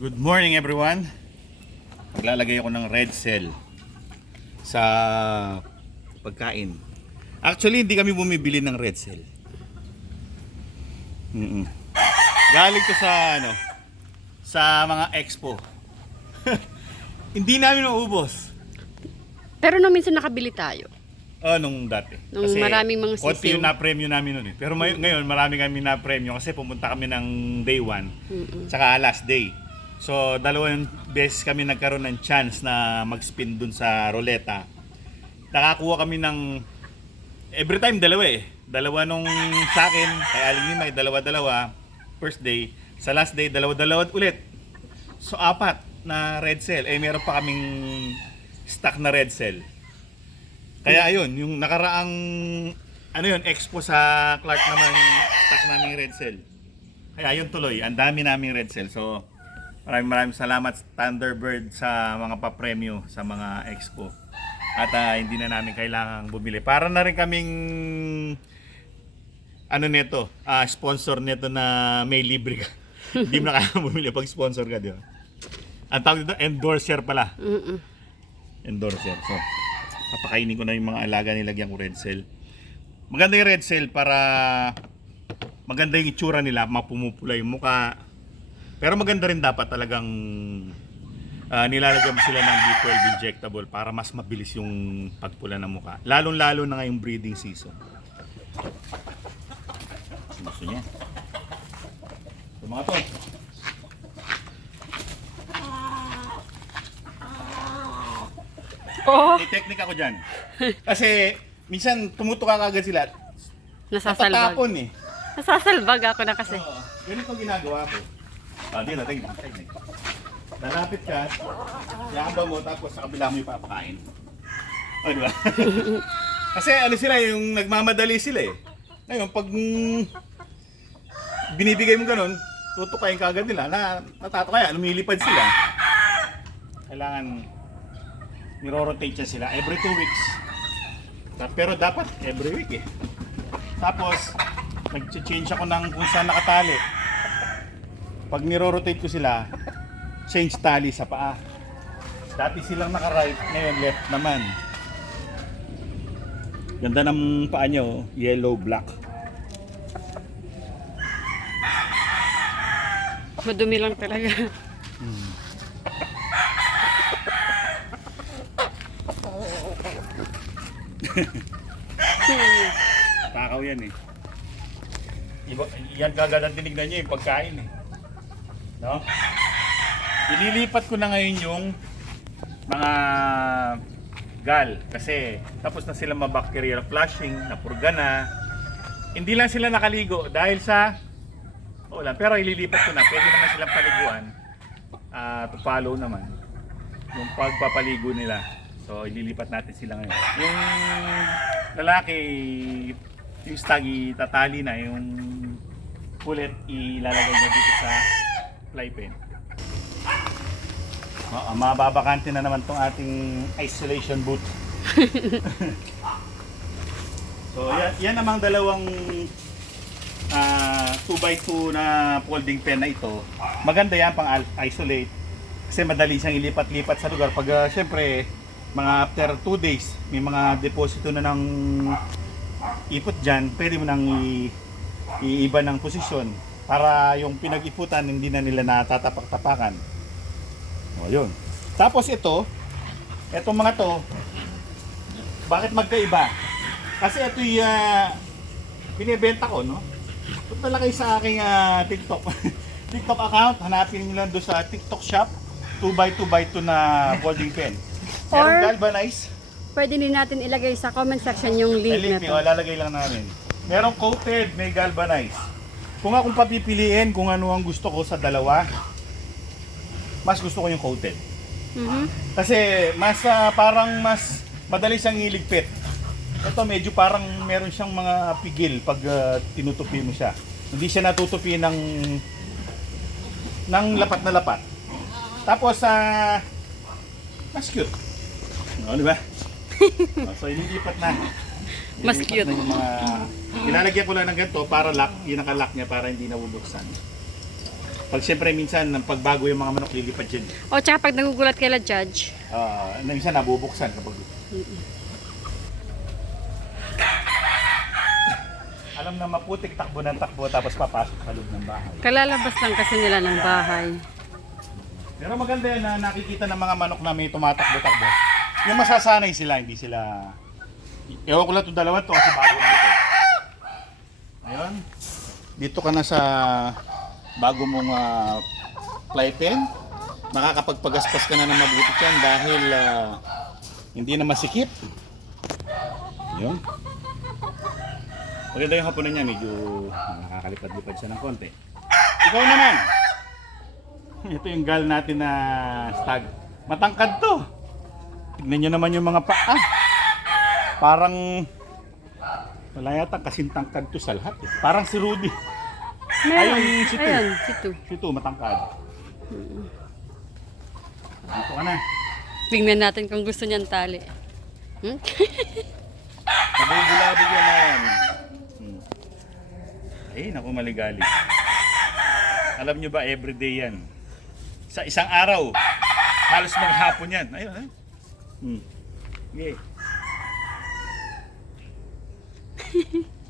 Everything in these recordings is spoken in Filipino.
Good morning everyone. Maglalagay ako ng red cell sa pagkain. Actually, hindi kami bumibili ng red cell. Galing to sa sa mga expo. Hindi namin naubos. Pero nung minsan nakabili tayo. Nung dati. Nung maraming mga konti sisiw. yung na-premyo namin nun eh. Pero ngayon marami kami na-premyo kasi pumunta kami ng day 1 tsaka last day. So dalawang beses kami nagkaroon ng chance na mag-spin dun sa ruleta. Nakakuha kami ng every time dalawa eh. Dalawa nung sa akin, kay Aling Nimay, dalawa-dalawa first day. Sa last day, dalawa-dalawa ulit. So apat na red cell. Meron pa kaming stock na red cell. Kaya ayun, yung nakaraang expo sa Clark naman stock naming red cell. Kaya ayun tuloy, ang dami naming red cell. So maraming salamat Thunderbird sa mga papremyo sa mga expo. At hindi na namin kailangang bumili. Para na rin kaming sponsor nito na may libre ka. Hindi mo na kailangan bumili pag sponsor ka, di ba? Ang tawag dito, endorser pala. Endorser. So, papakainin ko na yung mga alaga, nilagyan ko red cell. Maganda yung red cell para maganda yung itsura nila, mapumupula yung muka. Pero maganda rin dapat talagang nilalagyan mo sila ng B12 injectable para mas mabilis yung pagpula ng muka. Lalong-lalo na ngayong breeding season. Gusto niya. So mga to. May technique ako dyan. Kasi minsan tumutuka kagad sila. Nasasalbag. Natatapon eh. Nasasalbag ako na kasi. Oo. Ganito ginagawa ko. Dito, tingnan. Lalapit ka, yakamba mo, tapos sa kabila mo ipapakain. Di ba? Kasi sila, yung nagmamadali sila eh. Ngayon, pag binibigay mo ganun, tutukayin ka agad nila, natatukaya, lumilipad sila. Kailangan niro-rotate siya sila every 2 weeks. Pero dapat every week eh. Tapos, nag-change ako ng kung saan nakatali. Pag niro-rotate ko sila, change tali sa paa. Dati silang naka-right, ngayon left naman. Ganda ng paa nyo, yellow, black. Madumi lang talaga. Takaw yan eh. Yan kagad ang tinignan nyo yung pagkain eh. No? Ililipat ko na ngayon yung mga gal kasi tapos na sila mabacterial flushing, napurga na. Hindi lang sila nakaligo dahil sa ulan, pero ililipat ko na. Pwede naman silang paliguan. To follow naman yung pagpapaligo nila. So ililipat natin sila ngayon. Yung lalaki, yung stag tatali na, yung pulet ilalagay na dito sa fly pen. Mababakante na naman tong ating isolation booth. So yan namang dalawang 2x2 na folding pen na ito. Maganda yan pang isolate kasi madali siyang ilipat-lipat sa lugar. Pag syempre mga after 2 days may mga deposito na ng ipot dyan, pwede mo nang iiba ng posisyon para yung pinag-iputan hindi na nila natatapak-tapakan. Yun. Tapos etong mga to, bakit magkaiba? Kasi ito yung binibenta ko, no? Punta lang kayo sa aking TikTok TikTok account, hanapin niyo lang doon sa TikTok shop, 2x2x2 na folding pen. Merong galvanized. Pwede din natin ilagay sa comment section yung link na to. Lalagay lang namin. Merong coated, may galvanized. Kung akong papipiliin kung ano ang gusto ko sa dalawa, mas gusto ko yung coated. Kasi parang mas madali siyang iligpit. Ito medyo parang meron siyang mga pigil pag tinutupi mo siya. Hindi siya natutupi ng lapat na lapat. Tapos mas cute. Di ba? So ililipat na. Mas cute. Na yung mga, ilalagyan ko lang ng ganito para lock, yung naka-lock niya para hindi nabubuksan. Pag siyempre minsan, nang pagbago yung mga manok, lilipad yun. O, tsaka pag nagugulat kay la Judge. Minsan nabubuksan kapag... Alam na maputik, takbo ng takbo, tapos papasok sa loob ng bahay. Kalalabas lang kasi nila ng bahay. Pero maganda yan na nakikita ng mga manok na may tumatakbo-takbo. Yung masasanay sila, hindi sila... Ewan ko lang itong dalawa to kasi bago na ito. Ayun. Dito ka na sa bago mong playpen. Makakapagpagaspas ka na ng mabuti yan dahil hindi na masikip. Yun. Maganda yung hapunan niya, medyo nakakalipad-lipad siya ng konti. Ikaw naman! Ito yung gal natin na stag. Matangkad to! Tignan nyo naman yung mga paa. Parang wala yata kasing tangkad to sa lahat eh. Parang si Rudy. Meron. Ayun, si Tu. Ayun, si Tu. Si Tu, matangkad. Dito ka na. Tingnan natin kung gusto niyang tali. Nabubulabog yan na yan. Eh, naku maligali. Alam nyo ba, everyday yan. Sa isang araw, halos maghapon yan. Ayun, ayun. Okay.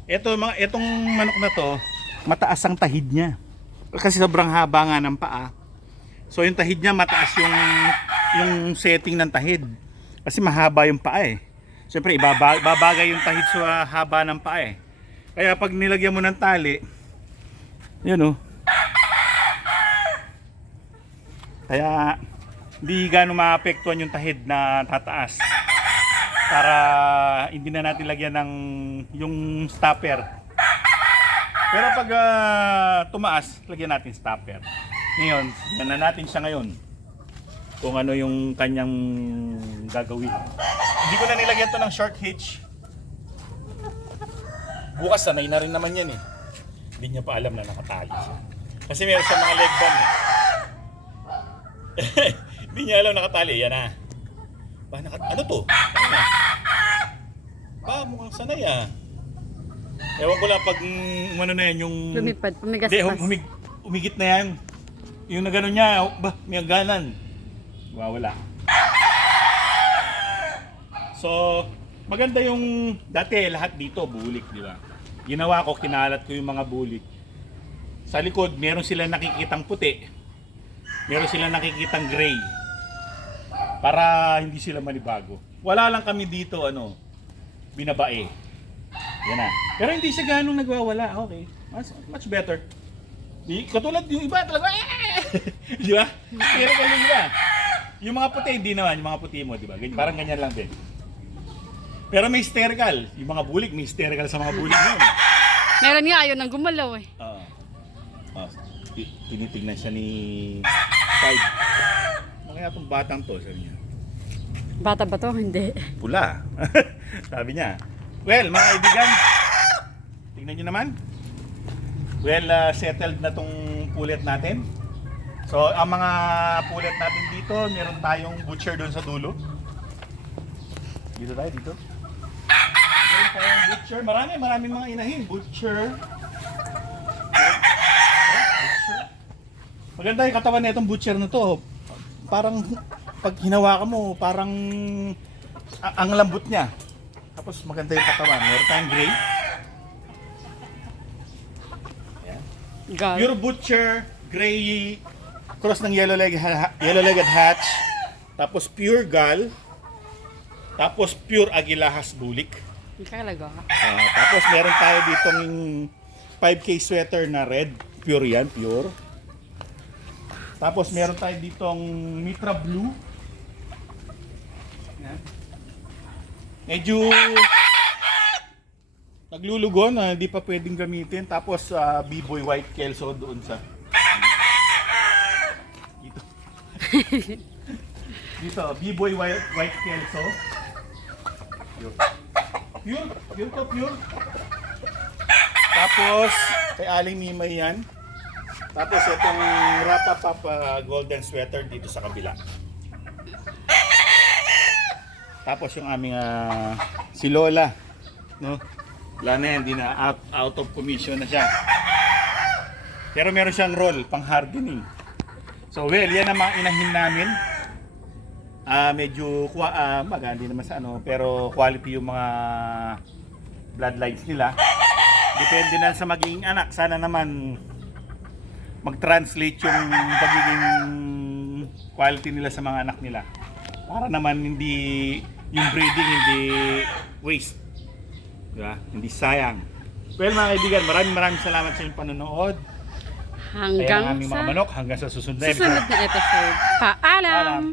Etong manok na to, mataas ang tahid niya. Kasi sobrang haba nga ng paa. So yung tahid niya mataas yung setting ng tahid. Kasi mahaba yung paa eh. Siyempre babagay yung tahid sa haba ng paa eh. Kaya pag nilagyan mo ng tali, yun oh. Kaya hindi gano'ng maapektuhan yung tahid na tataas. Para hindi na natin lagyan ng yung stopper. Pero pag tumaas, lagyan natin stopper. Ngayon, yan na natin siya ngayon. Kung ano yung kanyang gagawin. Hindi ko na nilagyan to ng short hitch. Bukas sanay na rin naman yan eh. Hindi niya pa alam na nakatali siya. Kasi meron siya mga leg band eh. Hindi niya alam nakatali. Yan na. Ano to? Mukhang sanay ah. Ewan ko lang pag ano na yan yung... Lumipad, pumigas Hindi, pas. umigit na yan. Yung na gano'n niya, may hangganan. Wala. So, maganda yung... Dati lahat dito, bulik, di ba? Ginawa ko, kinalat ko yung mga bulik. Sa likod, meron silang nakikitang puti. Meron silang nakikitang gray. Para hindi sila manibago. Wala lang kami dito, binabae. Yan na. Pero hindi siya ganong nagwawala. Okay. Much better. Katulad yung iba talaga. Di ba? Pero yung iba. Yung mga puti, hindi naman. Yung mga puti mo, di ba? Parang ganyan lang din. Pero may hysterical. Yung mga bulik, may hysterical sa mga bulik mo. Meron nga, ayaw nang gumalaw eh. Tinitignan siya ni Five. Ano kaya itong batang to? Sabi niya. Bata ba to? Hindi. Pula. Sabi niya. Well, mga kaibigan, tingnan nyo naman. Well, settled na tong pulet natin. So, ang mga pulet natin dito, meron tayong butcher doon sa dulo. Dito tayo, dito. Meron tayong butcher. Maraming mga inahin. Butcher. Maganda yung katawan na itong butcher na to. Parang, pag hinawakan mo, parang ang lambot niya. Tapos maganda yung katawan. Meron tayong gray. God. Pure butcher, gray, cross ng yellow-legged hatch. Tapos pure gal. Tapos pure agilahas bulik. Kalaga. Tapos meron tayo ditong 5K sweater na red. Pure yan, pure. Tapos meron tayo ditong Mitra Blue. Yan. Medyo naglulugo na hindi pa pwedeng gamitin. Tapos B-boy white kelso doon sa dito. Dito, B-boy white kelso. Pure. Tapos kay Aling Mimay yan. Tapos itong Rapapap golden sweater dito sa kabila. Tapos yung aming si Lola, no? Wala na yan, hindi na out of commission na siya. Pero meron siyang roll pang hardening. So well, yan ang mga inahin namin. Medyo maganda naman sa ano, pero quality yung mga bloodlines nila. Depende na sa magiging anak. Sana naman mag-translate yung pagiging quality nila sa mga anak nila. Para naman hindi yung breeding hindi waste. Diba? Hindi sayang. Well mga kaibigan, maraming salamat sa inyong panonood. Kaya Hanggang ang aming mga sa manok hanggang sa susunod na susunod episode. na episode. Paalam! Paalam.